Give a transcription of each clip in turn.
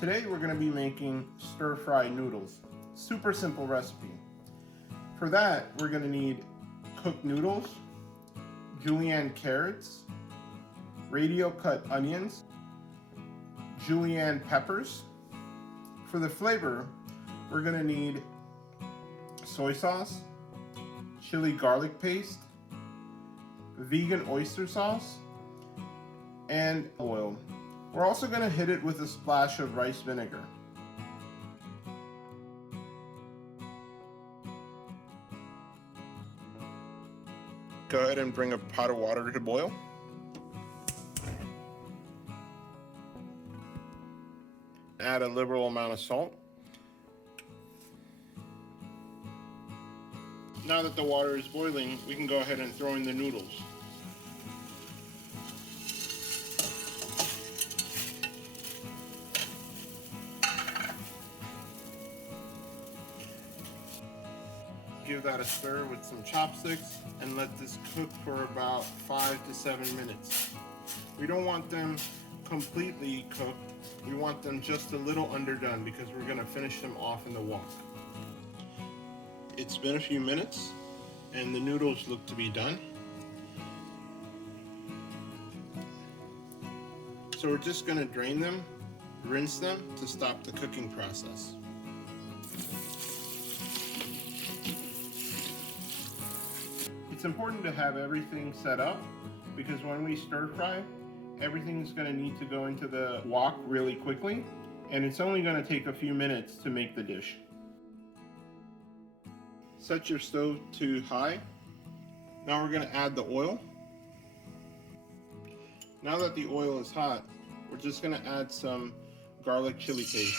Today we're going to be making stir-fry noodles. Super simple recipe. For that, we're going to need cooked noodles, julienne carrots, radial cut onions, julienne peppers. For the flavor, we're going to need soy sauce, chili garlic paste, vegan oyster sauce, and oil. We're also going to hit it with a splash of rice vinegar. Go ahead and bring a pot of water to boil. Add a liberal amount of salt. Now that the water is boiling, we can go ahead and throw in the noodles. Give that a stir with some chopsticks and let this cook for about 5 to 7 minutes. We don't want them completely cooked. We want them just a little underdone because we're going to finish them off in the wok. It's been a few minutes and the noodles look to be done. So we're just going to drain them, rinse them to stop the cooking process. It's important to have everything set up because when we stir fry, everything's going to need to go into the wok really quickly, and it's only going to take a few minutes to make the dish. Set your stove to high. Now we're going to add the oil. Now that the oil is hot, we're just going to add some garlic chili paste.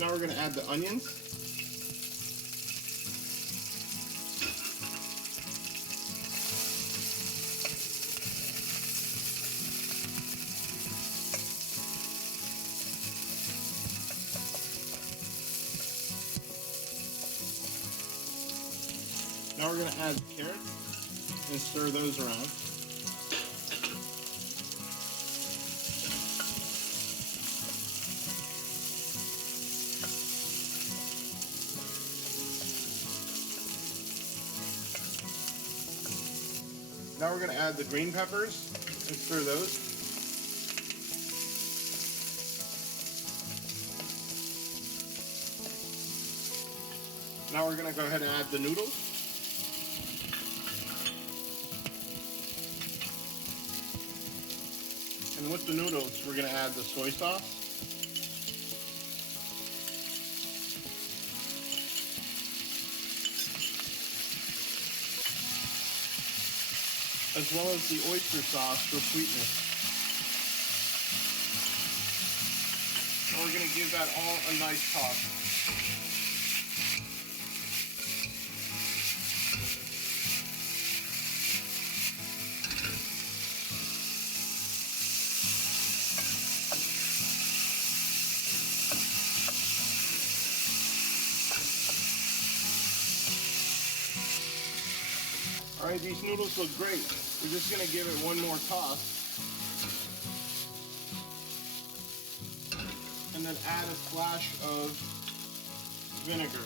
Now we're going to add the onions. Now we're going to add carrots and stir those around. Now we're going to add the green peppers and stir those. Now we're going to go ahead and add the noodles. And with the noodles, we're going to add the soy sauce, as well as the oyster sauce for sweetness. And we're going to give that all a nice toss. Alright, these noodles look great. We're just going to give it one more toss. And then add a splash of vinegar.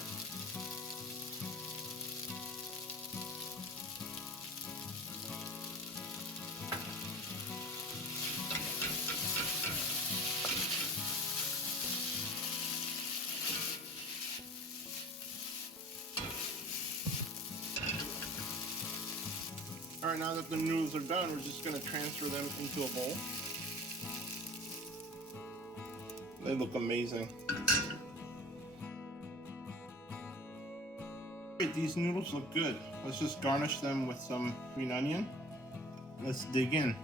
Alright, now that the noodles are done, we're just going to transfer them into a bowl. They look amazing. Alright, these noodles look good. Let's just garnish them with some green onion. Let's dig in.